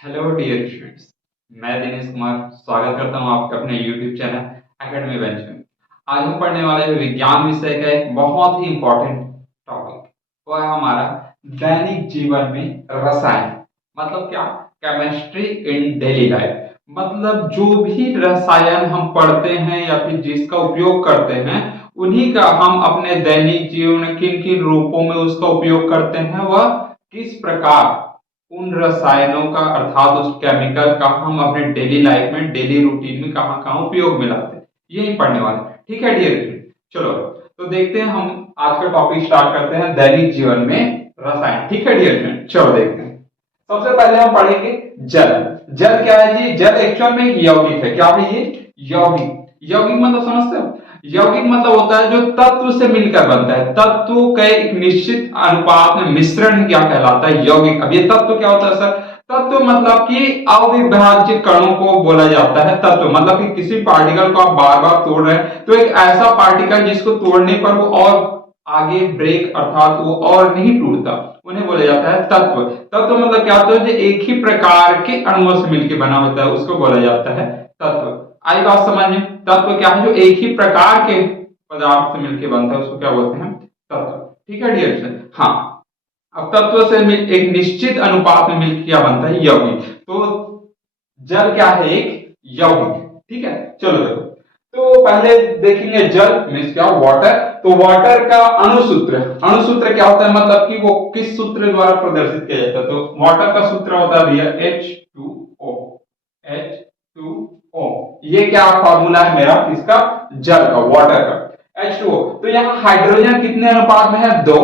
Hello dear students. मैं दिनेश कुमार स्वागत करता हूं आपका अपने यूट्यूब चैनल एकेडमी बेंच में। आज हम पढ़ने वाले हैं विज्ञान विषय का एक बहुत ही इंपॉर्टेंट टॉपिक। वो है हमारा दैनिक जीवन में रसायन। मतलब क्या? Chemistry in daily life. मतलब जो भी रसायन हम पढ़ते हैं या फिर जिसका उपयोग करते हैं, उन्हीं का हम अपने दैनिक जीवन में किन किन रूपों में उसका उपयोग करते हैं, वह किस प्रकार उन रसायनों का अर्थात उस केमिकल का हम अपने डेली लाइफ में डेली रूटीन में कहाँ कहाँ उपयोग में लाते हैं, यही पढ़ने वाले हैं। ठीक है डियर स्टूडेंट, चलो तो देखते हैं। हम आज का टॉपिक स्टार्ट करते हैं दैनिक जीवन में रसायन। ठीक है डियर स्टूडेंट, चलो देखते हैं। सबसे पहले हम पढ़ेंगे जल। जल क्या है जी? जल एक्चुअल में यौगिक है। क्या है ये? यौगिक। यौगिक मतलब समझते हो? यौगिक मतलब होता है जो तत्व से मिलकर बनता है। तत्व के एक निश्चित अनुपात में मिश्रण क्या कहलाता है? यौगिक। अब ये तत्व क्या होता है सर? तत्व मतलब कि अविभाज्य कणों को बोला जाता है तत्व। मतलब कि किसी पार्टिकल को आप बार बार तोड़ रहे हैं तो एक ऐसा पार्टिकल जिसको तोड़ने पर वो और आगे ब्रेक अर्थात वो और नहीं टूटता, उन्हें बोला जाता है तत्व। तत्व मतलब क्या होता है? जो एक ही प्रकार के अणुओं से मिलकर बना होता है उसको बोला जाता है तत्व। आई बात समझ में? तत्व क्या है? जो एक ही प्रकार के पदार्थ से मिलकर बनता है उसको क्या बोलते हैं? तत्व। ठीक है डियर फ्रेंड। हाँ, अब तत्व से एक निश्चित अनुपात में मिलकर क्या बनता है? यौगिक। तो जल क्या है? एक यौगिक। ठीक है, चलो देखो। तो पहले देखेंगे जल मीन्स क्या? वाटर। तो वाटर का अणुसूत्र। अणुसूत्र क्या होता है? मतलब कि वो किस सूत्र द्वारा प्रदर्शित किया जाता है? तो वाटर का सूत्र होता है H2O। H2O ये क्या फॉर्मूला है मेरा इसका? जल का, वाटर का, H2O। तो यहाँ हाइड्रोजन कितने अनुपात में है? 2।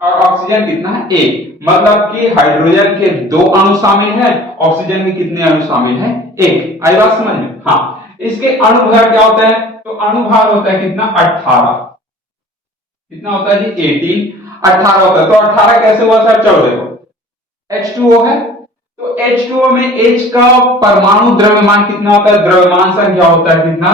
और ऑक्सीजन कितना है? 1। मतलब कि हाइड्रोजन के 2 अणु शामिल हैं, ऑक्सीजन के कितने अणु शामिल हैं? 1। आई बात समझ में? हाँ। इसके अणुभार क्या होता है? तो अणुभार होता है कितना? 18। कितना होता है जी? 18। 18 होता है। तो 18 कैसे हुआ सर? चलो देखो, H2O है तो H2O में H का परमाणु द्रव्यमान कितना होता है? द्रव्यमान संख्या होता है कितना?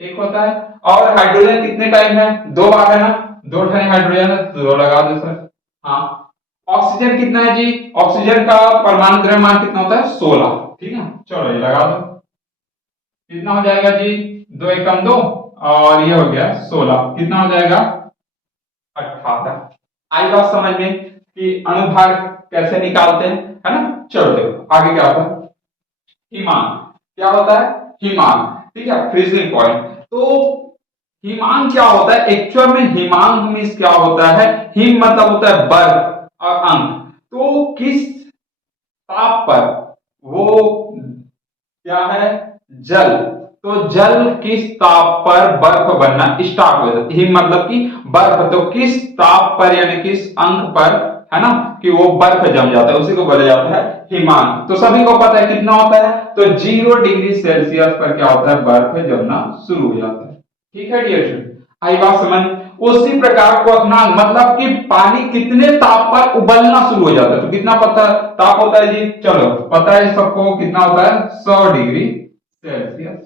1 होता है। और हाइड्रोजन कितने टाइम है? 2 बार है ना? 2 टाइम हाइड्रोजन है तो 2 लगा दो सर। हाँ। ऑक्सीजन कितना है जी? ऑक्सीजन का परमाणु द्रव्यमान कितना होता है? 16। ठीक है, चलो ये लगा दो। कितना हो जाएगा जी? 2 एकम 2 और ये हो गया 16। कितना हो जाएगा? 18। आई बात समझ में कि अणुभार कैसे निकालते हैं, है ना? चलो देखो आगे क्या होता है। हिमान क्या होता है? हिमान। ठीक है, फ्रीजिंग पॉइंट। तो हिमांक क्या होता है? एक्चुअल में हिमांक मीन्स क्या होता है? हिम मतलब होता है बर्फ और अंक। तो किस ताप पर वो क्या है? जल। तो जल किस ताप पर बर्फ बनना स्टार्ट हो जाता है? हिम मतलब कि बर्फ। तो किस ताप पर यानी किस अंक पर, है ना, कि वो बर्फ जम जाता है, उसी को बोला जाता है हिमांक। तो सभी को पता है कितना होता है? तो 0 डिग्री सेल्सियस पर क्या होता है? बर्फ जमना शुरू हो जाता है। ठीक है डियर स्टूडेंट, आई बात समझ? उसी प्रकार क्वथनांक मतलब कि पानी कितने ताप पर उबलना शुरू हो जाता है। तो कितना पता ताप होता है जी? चलो पता है सबको कितना होता है? 100 डिग्री सेल्सियस।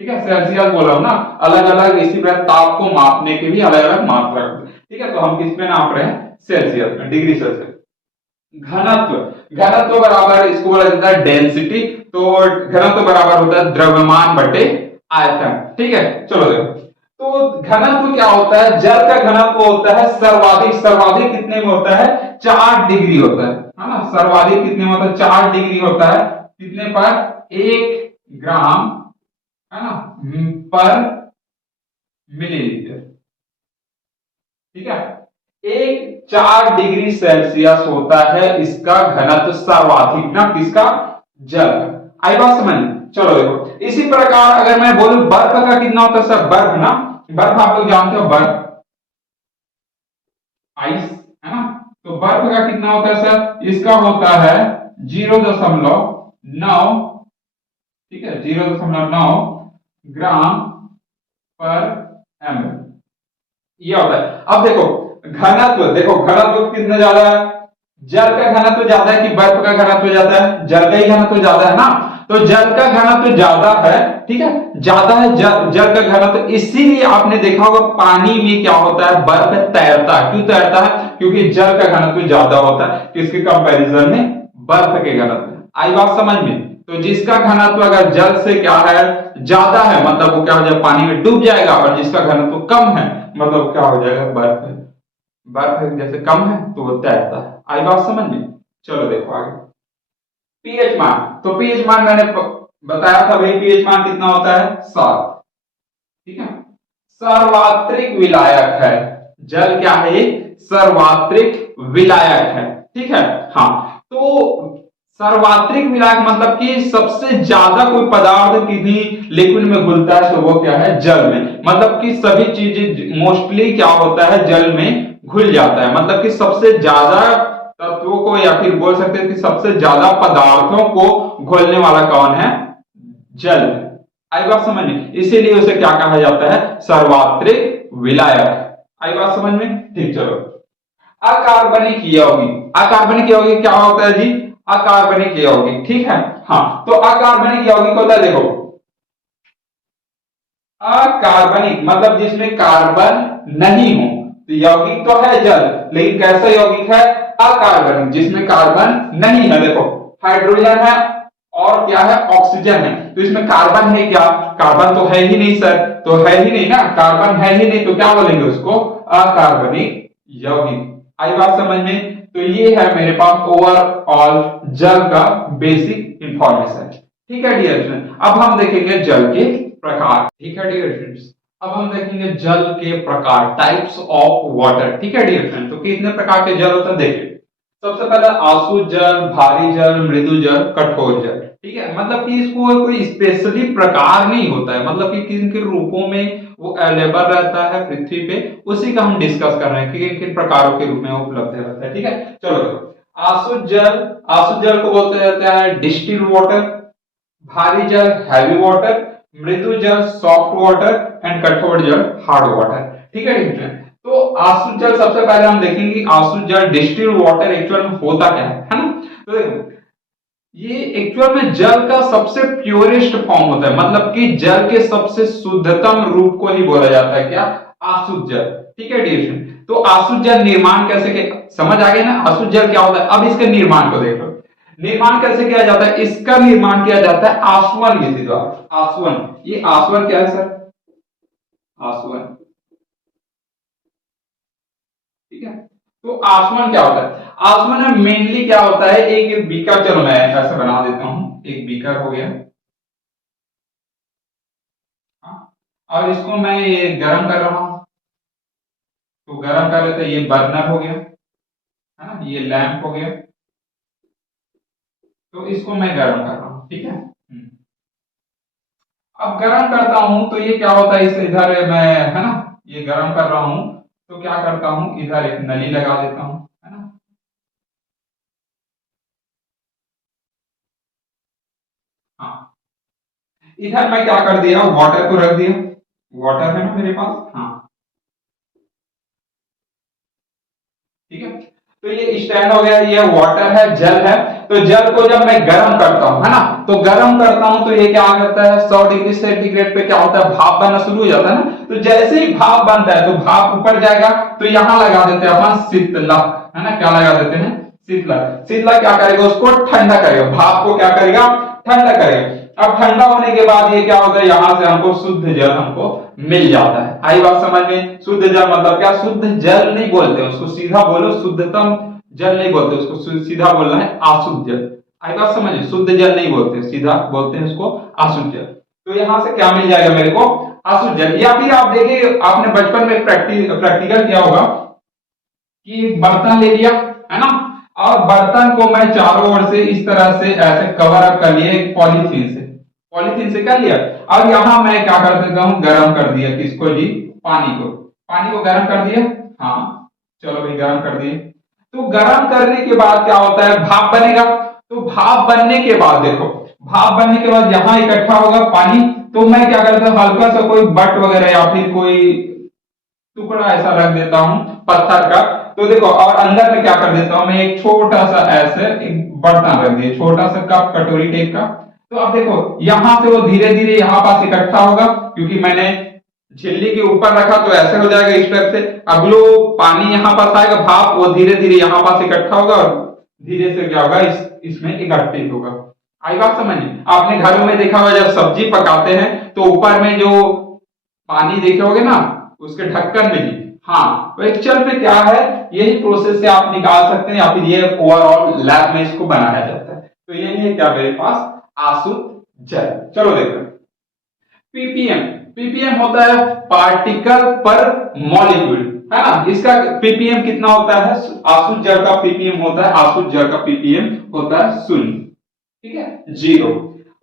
ठीक है, सेल्सियस बोला हूं ना, अलग अलग इसी प्रकार ताप को मापने के भी अलग अलग मात्रा। ठीक है, तो हम किस में नाप रहे हैं? सेल्सियस में, डिग्री सेल्सियस। घनत्व। घनत्व बराबर इसको बोला जाता है डेंसिटी। तो घनत्व बराबर होता है द्रव्यमान बटे आयतन। ठीक है, चलो देखो। तो घनत्व क्या होता है? जल का घनत्व होता है सर्वाधिक। सर्वाधिक कितने में होता है? 4 डिग्री होता है ना? सर्वाधिक कितने में होता है? 4 डिग्री होता है। कितने पर? 1 ग्राम, है ना, पर मिलीलीटर। ठीक है, 4 डिग्री सेल्सियस होता है इसका घनत्व सर्वाधिक ना, किसका? जल का। आई बात समझ? चलो देखो, इसी प्रकार अगर मैं बोलूं बर्फ का कितना होता है सर? बर्फ ना, बर्फ आप लोग जानते हो, बर्फ आइस, है ना? तो बर्फ का कितना होता है सर? इसका होता है 0.9। ठीक है, 0.9 ग्राम पर एम। ये होता है। अब देखो घनत्व, देखो घनत्व कितना ज्यादा है? जल का घनत्व ज्यादा है कि बर्फ का घनत्व ज्यादा है? जल का ही घनत्व ज्यादा है ना। तो जल का घनत्व ज्यादा है। ठीक है, ज्यादा है जल का घनत्व। इसीलिए आपने देखा होगा पानी में क्या होता है? बर्फ तैरता है। क्यों तैरता है? क्योंकि जल का घनत्व ज्यादा होता है किसके कंपैरिजन में? बर्फ के घनत्व। आई बात समझ में? तो जिसका घनत्व अगर जल से क्या है, ज्यादा है, मतलब वो क्या हो जाएगा, पानी में डूब जाएगा, और जिसका घनत्व कम है मतलब क्या हो जाएगा, बर्फ है। बर्फ जैसे कम है तो वो तैरता है। आई बात समझ में? चलो देखो आगे। पीएच मान, तो पीएच मान मैंने बताया था भाई, पीएच मान कितना होता है, 7। ठीक है, सर्वात्रिक विलायक है जल, क्या है ये, सर्वात्रिक विलायक है। ठीक है, हाँ, तो सर्वात्रिक विलायक मतलब कि सबसे ज्यादा कोई पदार्थ किसी लिक्विड में घुलता है तो वो क्या है, जल में। मतलब कि सभी चीजें मोस्टली क्या होता है, जल में घुल जाता है। मतलब कि सबसे ज्यादा तत्वों को, या फिर बोल सकते हैं कि सबसे ज्यादा पदार्थों को घोलने वाला कौन है, जल। आई बात समझ में? इसीलिए उसे क्या कहा जाता है, सर्वात्रिक विलायक। आई बात समझ में? ठीक, चलो। अकार्बनिक यौगिक, अकार्बनिक यौगिक क्या होता है जी, अकार्बनिक यौगिक। ठीक है, हाँ, तो अकार्बनिक यौगिक होता है, देखो, अकार्बनिक मतलब जिसमें कार्बन नहीं हो। तो यौगिक तो है जल, लेकिन कैसा यौगिक है, अकार्बनिक, जिसमें कार्बन नहीं है। देखो, हाइड्रोजन है और क्या है, ऑक्सीजन है, तो इसमें कार्बन है क्या, कार्बन तो है ही नहीं सर, तो है ही नहीं ना, कार्बन है ही नहीं, तो क्या बोलेंगे उसको, अकार्बनिक यौगिक। आई बात समझ में? तो ये है मेरे पास ओवरऑल जल का बेसिक इंफॉर्मेशन। ठीक है डियर स्टूडेंट, अब हम देखेंगे जल के प्रकार। ठीक है डियर स्टूडेंट्स, अब हम देखेंगे जल के प्रकार, टाइप्स ऑफ वाटर। ठीक है डियर स्टूडेंट, तो कितने प्रकार के जल होते हैं देखिए। सबसे पहले आसु जल, भारी जल, मृदु जल, कठोर जल। ठीक है, मतलब कि इसको कोई स्पेशली प्रकार नहीं होता है, मतलब कि किन किन रूपों में वो अवेलेबल रहता है पृथ्वी पे, उसी का हम डिस्कस कर रहे हैं कि किन किन प्रकारों के रूप में उपलब्ध रहता है। ठीक है, चलो देखो, आसु जल को बोलते रहते हैं डिस्टिल वाटर, भारी जल हैवी वाटर, मृदु जल सॉफ्ट वाटर, एंड कठोर जल हार्ड वाटर। ठीक है, तो आसु जल सबसे पहले हम देखेंगे कि आसु जल डिस्टिल वाटर एक्चुअल में होता क्या है ना। तो देखो, ये एक्चुअल में जल का सबसे प्योरेस्ट फॉर्म होता है, मतलब कि जल के सबसे शुद्धतम रूप को ही बोला जाता है क्या, आसुत जल। ठीक है डियर, तो आसुत जल निर्माण कैसे के, समझ आ गया ना, आसुत जल क्या होता है। अब इसके निर्माण को देखो, निर्माण कैसे किया जाता है, इसका निर्माण किया जाता है आसवन विधि द्वारा। आसवन, ये आसवन क्या है सर, आसवन। ठीक है, तो आसवन क्या होता है, आसवन में मेनली क्या होता है, एक बीकर, चलो मैं ऐसे बना देता हूं, एक बीकर हो गया, और इसको मैं ये गर्म कर रहा हूं, तो गर्म कर लेते, ये बर्नर हो गया है ना, ये लैंप हो गया, तो इसको मैं गर्म कर रहा हूं। ठीक है, अब गर्म करता हूं तो ये क्या होता है, इस इधर मैं है ना, ये गर्म कर रहा हूं, तो क्या करता हूं, इधर एक नली लगा देता हूं, है ना। हाँ, इधर मैं क्या कर दिया, वाटर को रख दिया, वाटर है ना मेरे पास, हाँ। ठीक है, तो ये स्टैंड हो गया, ये वाटर है, जल है। तो जल को जब मैं गर्म करता हूं है ना, तो गर्म करता हूं तो ये क्या करता है, 100 डिग्री सेंटीग्रेड पे क्या होता है, भाप बनना शुरू हो जाता है ना। तो जैसे ही भाप बनता है तो भाप ऊपर जाएगा, तो यहां लगा देते हैं अपन शीतलक, है ना, क्या लगा देते हैं, शीतलक। शीतलक क्या करेगा, उसको ठंडा करेगा, भाप को क्या करेगा, ठंडा करेगा। अब ठंडा होने के बाद ये क्या होता है, यहां से हमको शुद्ध जल हमको मिल जाता है। आई बात समझ में, शुद्ध जल मतलब क्या, शुद्ध जल नहीं बोलते उसको, सीधा बोलो शुद्धतम जल नहीं बोलते उसको, सीधा बोलना है अशुद्ध जल। आई बात समझ, शुद्ध जल नहीं बोलते, सीधा बोलते हैं उसको अशुद्ध जल। तो यहां से क्या मिल जाएगा मेरे को, अशुद्ध जल। या फिर आप देखिए, आपने बचपन में प्रैक्टिकल किया होगा कि बर्तन ले लिया है ना, और बर्तन को मैं चारों ओर से इस तरह से ऐसे कवर अप कर लिया पॉलीथीन से, पॉलीथीन से कर लिया, और यहां मैं क्या कर देता हूं, गर्म कर दिया, किसको जी, पानी को, पानी को गर्म कर दिया। हाँ, चलो भाई गर्म कर दिए, तो गर्म करने के बाद क्या होता है, भाप बनेगा। तो भाप बनने के बाद देखो, भाप बनने के बाद यहां इकट्ठा होगा पानी, तो मैं क्या करता हूं, हल्का सा कोई बट वगैरह या फिर कोई टुकड़ा ऐसा रख देता हूं पत्थर का। तो देखो, और अंदर में क्या कर देता हूं मैं, एक छोटा सा ऐसे एक बर्तन रख दिया, छोटा सा कप, कटोरी टाइप का। तो अब देखो, यहां से वो धीरे धीरे यहां पास इकट्ठा होगा, क्योंकि मैंने झिल्ली के ऊपर रखा तो ऐसे हो जाएगा इस टाइप से। अगलो पानी यहां पास आएगा, भाप वो धीरे धीरे यहां पास इकट्ठा होगा, और धीरे से क्या होगा, इसमें इकट्ठित होगा। आई बात समझ में? आपने घरों में देखा होगा जब सब्जी पकाते हैं तो ऊपर में जो पानी देखे होगे ना उसके ढक्कन में जी, हाँ, तो एक्चुअल में क्या है, यही प्रोसेस से आप निकाल सकते हैं या फिर ये ओवरऑल लैब में इसको बनाया जाता है। तो ये है क्या मेरे पास, आसुत जल। चलो देखते हैं पीपीएम। पीपीएम होता है पार्टिकल पर मॉलिक्यूल, है ना। इसका पीपीएम कितना होता है, आसुत जल का पीपीएम होता है, आसुत जल का पीपीएम होता है 0, ठीक है, 0।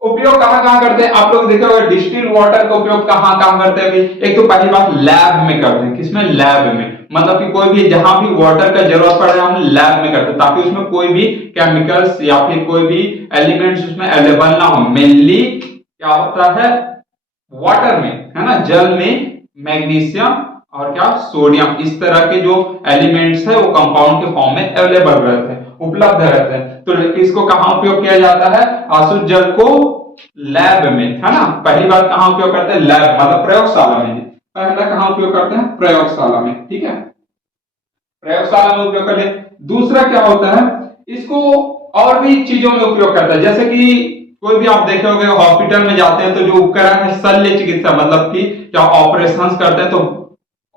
उपयोग कहां कहां करते हैं, आप लोग देखे होंगे डिस्टिल वाटर का उपयोग कहां कहां करते हैं। एक तो पहली बात लैब में करते हैं, किसमें, लैब में, मतलब कि कोई भी जहां भी वाटर का जरूरत पड़े हम लैब में करते हैं ताकि उसमें कोई भी केमिकल्स या फिर कोई भी एलिमेंट्स उसमें अवेलेबल ना हो। मेनली क्या होता है वाटर में, है ना, जल में मैग्नीशियम और क्या, सोडियम, इस तरह के जो एलिमेंट्स है वो कंपाउंड के फॉर्म में अवेलेबल रहते हैं, उपलब्ध रहते हैं। तो इसको कहां उपयोग किया जाता है, आसुत जल को लैब में, है ना। पहली बार कहां उपयोग करते हैं, लैब मतलब प्रयोगशाला में। पहला कहां उपयोग करते हैं, प्रयोगशाला में, ठीक है, प्रयोगशाला में उपयोग करते हैं। दूसरा क्या होता है, इसको और भी चीजों में उपयोग करता है, जैसे कि कोई भी आप देखे होंगे हॉस्पिटल में जाते हैं तो जो उपकरण है शल्य चिकित्सा, मतलब कि क्या ऑपरेशन करते हैं, तो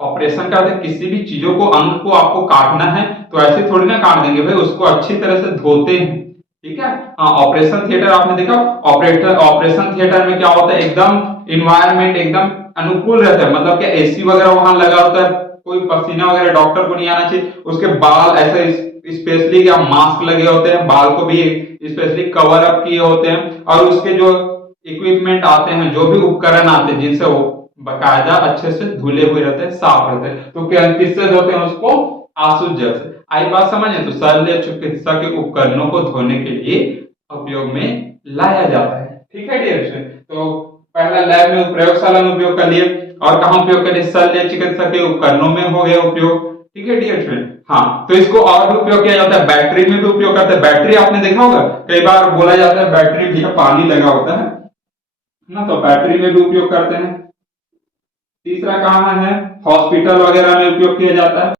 ऑपरेशन करते हैं किसी भी चीजों को, अंग को आपको काटना है तो ऐसे थोड़ी ना काट देंगे भाई, उसको अच्छी तरह से धोते हैं, ठीक है। हाँ, ऑपरेशन थिएटर आपने देखा, ऑपरेशन थिएटर में क्या होता है, एकदम इन्वायरमेंट एकदम अनुकूल रहता है, मतलब कि एसी वगैरह वहां लगा होता है, कोई पसीना वगैरह डॉक्टर को नहीं आना चाहिए, उसके बाल ऐसे स्पेशली क्या मास्क लगे होते हैं, बाल को भी स्पेशली कवर अप किए होते हैं, और उसके जो इक्विपमेंट आते हैं, जो भी उपकरण आते हैं जिनसे वो बकायदा अच्छे से धुले हुए रहते हैं, साफ रहते हैं, तो क्या किससे धोते हैं उसको, आसुत जल से। आई बात समझे, तो शल्य चिकित्सा के उपकरणों को धोने के लिए उपयोग में लाया जाता है, ठीक है डियर स्टूडेंट। तो पहला लैब में, प्रयोगशाला में उपयोग कर लिए, और कहां उपयोग करें, शल्य चिकित्सा के उपकरणों में हो गया उपयोग, ठीक है डियर स्टूडेंट। हाँ, तो इसको और भी उपयोग किया जाता है, बैटरी में भी उपयोग करते हैं। बैटरी आपने देखा होगा, कई बार बोला जाता है बैटरी भी पानी लगा होता है ना, तो बैटरी में भी उपयोग करते हैं। तीसरा कहां है, हॉस्पिटल वगैरह में उपयोग किया जाता है।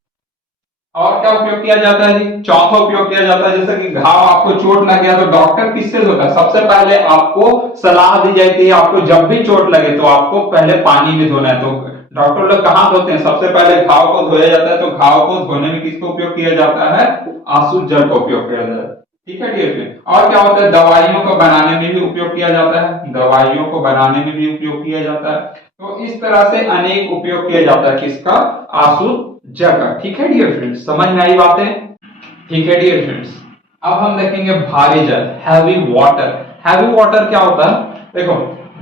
और क्या उपयोग किया जाता है जी, चौथा उपयोग किया जाता है, जैसे कि घाव, आपको चोट लग गया तो डॉक्टर किससे धोता है, सबसे पहले आपको सलाह दी जाती है, आपको जब भी चोट लगे तो आपको पहले पानी में धोना है। तो डॉक्टर लोग कहां धोते हैं, सबसे पहले घाव को धोया जाता है, तो घाव को धोने में किसको उपयोग किया जाता है, आसुत जल का उपयोग किया जाता है, ठीक है डियर फ्रेंड। और क्या होता है, दवाइयों को बनाने में भी उपयोग किया जाता है, दवाइयों को बनाने में भी उपयोग किया जाता है। तो इस तरह से अनेक उपयोग किया जाता है किसका, आसुत जल का, ठीक है डियर फ्रेंड्स, समझ में आई बातें, ठीक है डियर फ्रेंड्स। अब हम देखेंगे भारी जल, हैवी वाटर। हैवी वाटर क्या होता है, देखो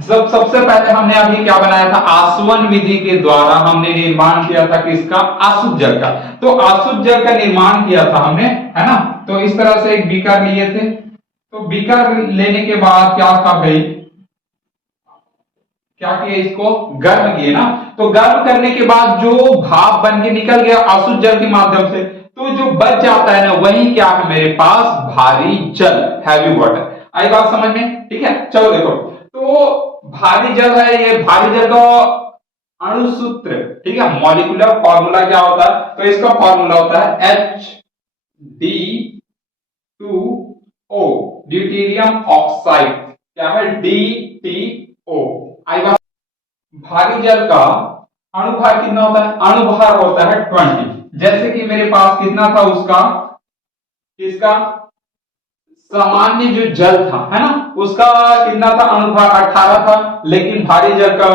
सबसे पहले हमने अभी क्या बनाया था, आसवन विधि के द्वारा हमने निर्माण किया था किसका, आसुत जल का। तो आसुत जल का निर्माण किया था हमने, है ना। तो इस तरह से एक बीकर लिए थे, तो बीकर लेने के बाद क्या था भाई, क्या किए, इसको गर्म किए ना। तो गर्म करने के बाद जो भाप बन के निकल गया आसुत जल के माध्यम से, तो जो बच जाता है ना वही क्या है मेरे पास, भारी जल, हैवी वाटर। आई बात समझ में, ठीक है। चलो देखो, तो भारी जल है, ये भारी जल का अणुसूत्र, ठीक है, मॉलिक्यूलर फॉर्मूला क्या होता है, तो इसका फॉर्मूला होता है H2O, ड्यूटेरियम ऑक्साइड, क्या है, DTO। आई बात, भारी जल का अणुभार कितना होता है, अणुभार होता है 20। जैसे कि मेरे पास कितना था उसका, इसका सामान्य जो जल था, है ना, उसका कितना था अणुभार, 18 था, लेकिन भारी जल का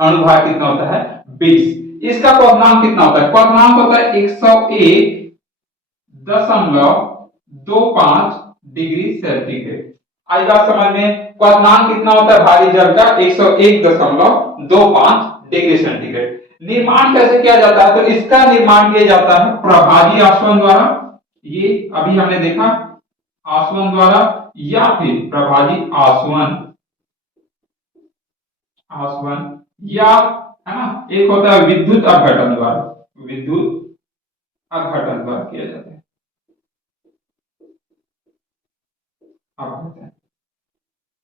अणुभार कितना होता है, 20। इसका क्वथनांक कितना होता है, क्वथनांक होता है 101.25 डिग्री सेंटीग्रेड। आई बात समझ में, क्वथनांक कितना होता है भारी जल का, 101.25 डिग्री सेंटीग्रेड। निर्माण कैसे किया जाता है, तो इसका निर्माण किया जाता है प्रभावी आसवन द्वारा, ये अभी हमने देखा, आसवन द्वारा, या फिर प्रभावी आसवन, या, है ना, एक होता है विद्युत अपघटन द्वारा, विद्युत अपघटन द्वारा किया जाता है,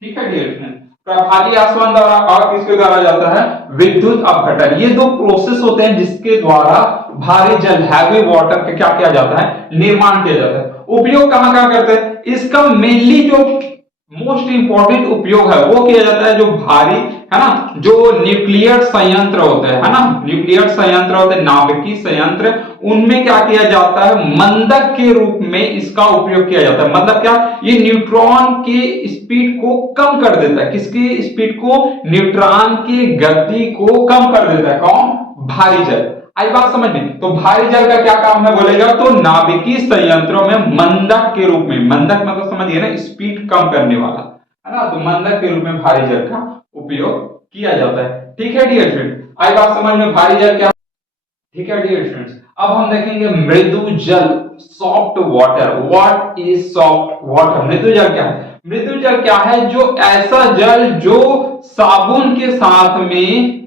ठीक है डियर फ्रेंड। प्रभावी आसवन द्वारा और किसके द्वारा जाता है, विद्युत अपघटन। ये दो प्रोसेस होते हैं जिसके द्वारा भारी जल हैवी वाटर का क्या किया जाता है, निर्माण किया जाता है। उपयोग कहां कहां करते हैं, इसका मेनली जो मोस्ट इंपॉर्टेंट उपयोग है वो किया जाता है जो भारी है ना, जो न्यूक्लियर संयंत्र होते हैं है ना, न्यूक्लियर संयंत्र होते हैं, नाभिकीय संयंत्र, उनमें क्या किया जाता है, मंदक के रूप में इसका उपयोग किया जाता है। मतलब क्या, ये न्यूट्रॉन के स्पीड को कम कर देता है, किसकी स्पीड को, न्यूट्रॉन की गति को कम कर देता है, कौन, भारी जल। आई बात समझ में। तो भारी जल का क्या काम है बोलेगा, तो नाभिकीय संयंत्रों में मंदक के रूप में, मंदक मतलब समझिए ना स्पीड कम करने वाला है ना, तो मंदक के रूप में भारी जल का उपयोग किया जाता है। ठीक है डियर फ्रेंड, आई बात समझ में, भारी जल क्या, ठीक है डियर फ्रेंड्स। अब हम देखेंगे मृदु जल, soft water. What is soft water, मृदु जल क्या है, मृदु जल क्या है, जो ऐसा जल जो साबुन के साथ में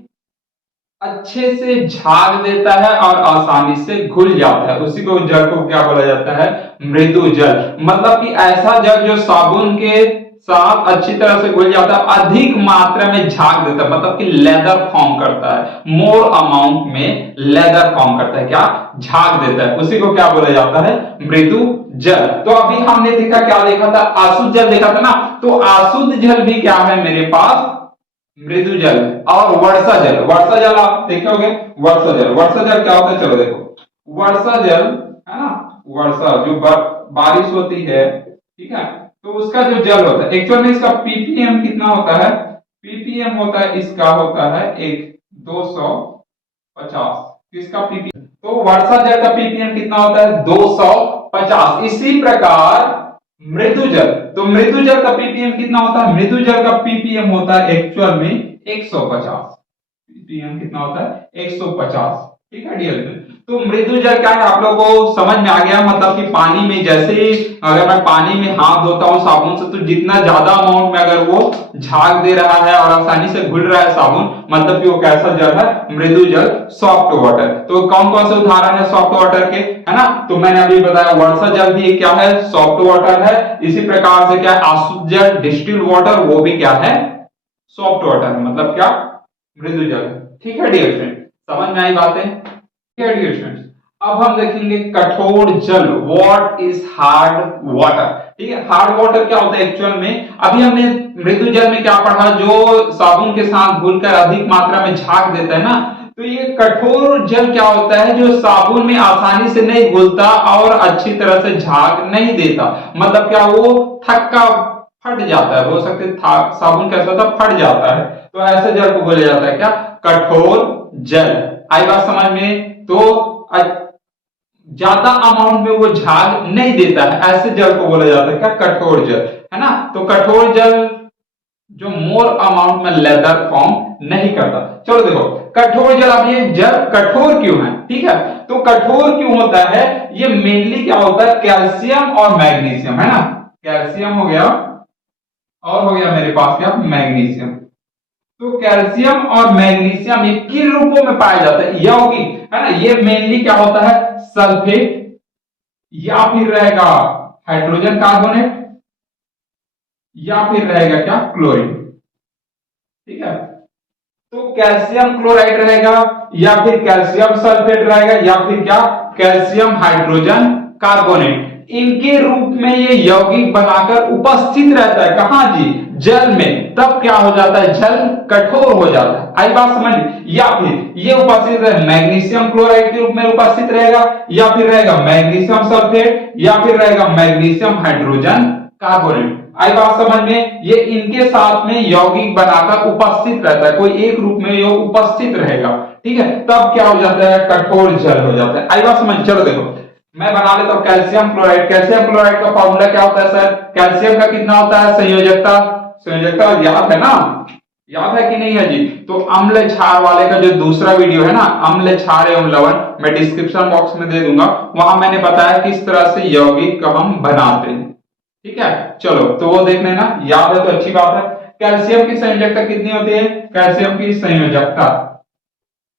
अच्छे से झाग देता है और आसानी से घुल जाता है, उसी को जल को क्या बोला जाता है, मृदु जल। मतलब कि ऐसा जल जो साबुन के साथ अच्छी तरह से घुल जाता है, अधिक मात्रा में झाग देता है, मतलब कि लेदर फॉर्म करता है, मोर अमाउंट में लेदर फॉर्म करता है, क्या, झाग देता है, उसी को क्या बोला जाता है, मृदु जल। तो अभी हमने देखा, क्या देखा था, अशुद्ध जल देखा था ना, तो अशुद्ध जल भी क्या है मेरे पास, मृदु जल। और वर्षा जल, वर्षा जल आप देखे होंगे, वर्षा जल, वर्षा जल क्या होता है, चलो देखो, वर्षा जल है ना, वर्षा जो बारिश होती है, ठीक है, तो उसका जो जल होता है, एक्चुअल में इसका पीपीएम कितना होता है, पीपीएम होता है, इसका होता है 250, किसका पीपीएम, तो वर्षा जल का पीपीएम कितना होता है, 250। इसी प्रकार मृदु जल, तो मृदु जल का पीपीएम कितना होता है, मृदु जल का पीपीएम होता है एक्चुअल में 150, पीपीएम कितना होता है, 150। ठीक है डियर, तो मृदु जल क्या है आप लोगों को समझ में आ गया, मतलब कि पानी में जैसे अगर मैं पानी में हाथ धोता हूं साबुन से, तो जितना ज्यादा अमाउंट में अगर वो झाग दे रहा है और आसानी से घुल रहा है साबुन, मतलब कि वो कैसा जल है, मृदु जल, सॉफ्ट वाटर। तो कौन कौन से उदाहरण है सॉफ्ट वाटर के, है ना, तो मैंने अभी बताया वर्षा जल भी क्या है, सॉफ्ट वाटर है। इसी प्रकार से क्या है, अशुद्ध जल, डिस्टिल वाटर, वो भी क्या है, सॉफ्ट वाटर, मतलब क्या, मृदु जल। ठीक है डियर फ्रेंड, समझ में आई बातें, ठीक है डियर फ्रेंड्स। अब हम देखेंगे कठोर जल, व्हाट इज हार्ड वाटर। ठीक है, हार्ड वाटर क्या होता है एक्चुअल में, अभी हमने मृदु जल में क्या पढ़ा, जो साबुन के साथ घुलकर अधिक मात्रा में झाग देता है ना, तो ये कठोर जल क्या होता है, जो साबुन में आसानी से नहीं घुलता और अच्छी तरह से झाग नहीं देता, मतलब क्या, वो थक्का फट जाता है, बोल सकते साबुन कैसा था, फट जाता है, तो ऐसे जल को बोला जाता है क्या, कठोर जल। आई बात समझ में, तो ज्यादा अमाउंट में वो झाग नहीं देता है, ऐसे जल को बोला जाता है क्या, कठोर जल, है ना। तो कठोर जल जो मोर अमाउंट में लेदर फॉर्म नहीं करता। चलो देखो, कठोर जल, अब ये जल कठोर क्यों है, ठीक है, तो कठोर क्यों होता है, ये मेनली क्या होता है, कैल्शियम और मैग्नीशियम, है ना, कैल्शियम हो गया और हो गया मेरे पास क्या, मैग्नीशियम। तो कैल्शियम और मैग्नीशियम ये किन रूपों में पाया जाता है, यौगिक, है ना, ये मेनली क्या होता है, सल्फेट, या फिर रहेगा हाइड्रोजन कार्बोनेट, या फिर रहेगा क्या, क्लोरीन। ठीक है, तो कैल्शियम क्लोराइड रहेगा, या फिर कैल्शियम सल्फेट रहेगा, या फिर क्या, कैल्शियम हाइड्रोजन कार्बोनेट, इनके रूप में ये यौगिक बनाकर उपस्थित रहता है, कहां जी, जल में, तब क्या हो जाता है, जल कठोर हो जाता है। आई बात समझ, या फिर ये उपस्थित रहे मैग्नीशियम क्लोराइड के रूप में उपस्थित रहेगा, या फिर रहेगा मैग्नीशियम सल्फेट, या फिर रहेगा मैग्नीशियम हाइड्रोजन कार्बोनेट। आई बात समझ में, ये इनके साथ में यौगिक बनाकर उपस्थित रहता है, कोई एक रूप में ये उपस्थित रहेगा, ठीक है, तब क्या हो जाता है, कठोर जल हो जाता है। आई बात समझ, चलो देखो मैं बना लेता हूं कैल्शियम क्लोराइड। कैल्शियम क्लोराइड का फॉर्मूला क्या होता है सर, कैल्शियम का कितना होता है, संयोजकता, संयोजकता याद है ना, याद है कि नहीं है जी। तो अम्ल क्षार वाले का जो दूसरा वीडियो है ना, अम्ल क्षार एवं लवण, मैं डिस्क्रिप्शन बॉक्स में दे दूंगा, वहां मैंने बताया किस तरह से यौगिक का हम बनाते हैं, ठीक है। चलो तो वो देख लेना, याद है तो अच्छी बात है। कैल्शियम की संयोजकता कितनी होती है, कैल्शियम की संयोजकता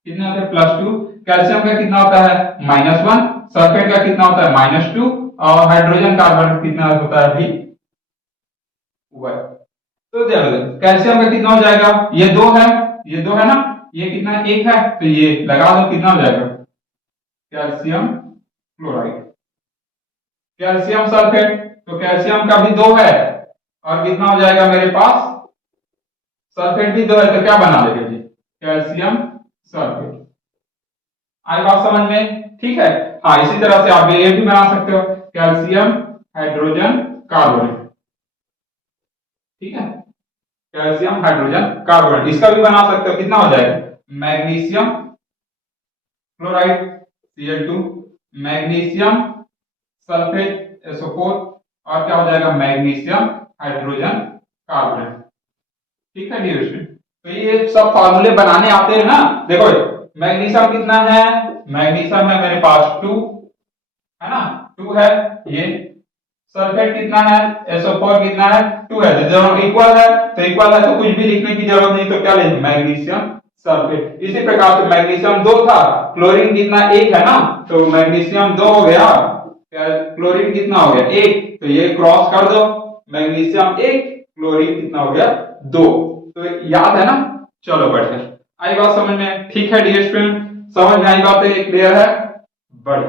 कितनी होती है, +2। कैल्शियम का कितना होता है, -1। सल्फेट का कितना होता है, -2। और हाइड्रोजन कार्बन कितना होता है भी 1। तो कैल्शियम का कितना हो जाएगा, ये 2 है, ये 2 है ना, ये कितना 1 है, तो ये लगा दो कितना हो जाएगा कैल्शियम क्लोराइड। कैल्शियम सल्फेट, तो कैल्शियम का भी 2 है और कितना हो जाएगा मेरे पास, सल्फेट भी 2 है, तो क्या बना देगा जी, कैल्शियम सल्फेट। आई बात समझ में? ठीक है। हाँ, इसी तरह से आप ये भी बना सकते हो, कैल्शियम हाइड्रोजन कार्बोनेट। ठीक है, कैल्शियम हाइड्रोजन कार्बोनेट, इसका भी बना सकते हो। कितना हो जाएगा, magnesium chloride Cl2, magnesium sulphate SO4, और क्या हो जाएगा, मैग्नीशियम हाइड्रोजन कार्बोनेट। ठीक है डियर स्टूडेंट, तो ये सब फार्मूले बनाने आते हैं ना। देखो मैग्नीशियम कितना है, मैग्नीशियम है मेरे पास 2 है ना, 2 है ये। सल्फेट कितना है, SO4 कितना है, 2 है। तो दोनों इक्वल है, तो इक्वल है तो कुछ भी लिखने की जरूरत नहीं, तो क्या लेंगे, मैग्नीशियम सल्फेट। इसी प्रकार से मैग्नीशियम 2 था, क्लोरीन कितना 1 है ना, तो मैग्नीशियम 2 हो गया, क्लोरीन कितना हो गया 1, तो ये क्रॉस कर दो, मैग्नीशियम 1, क्लोरीन कितना हो गया 2। तो याद है ना, चलो बढ़िया, आई बात समझ में? ठीक है डियर स्टूडेंट, समझ में आई बातें, क्लियर है, बढ़िया।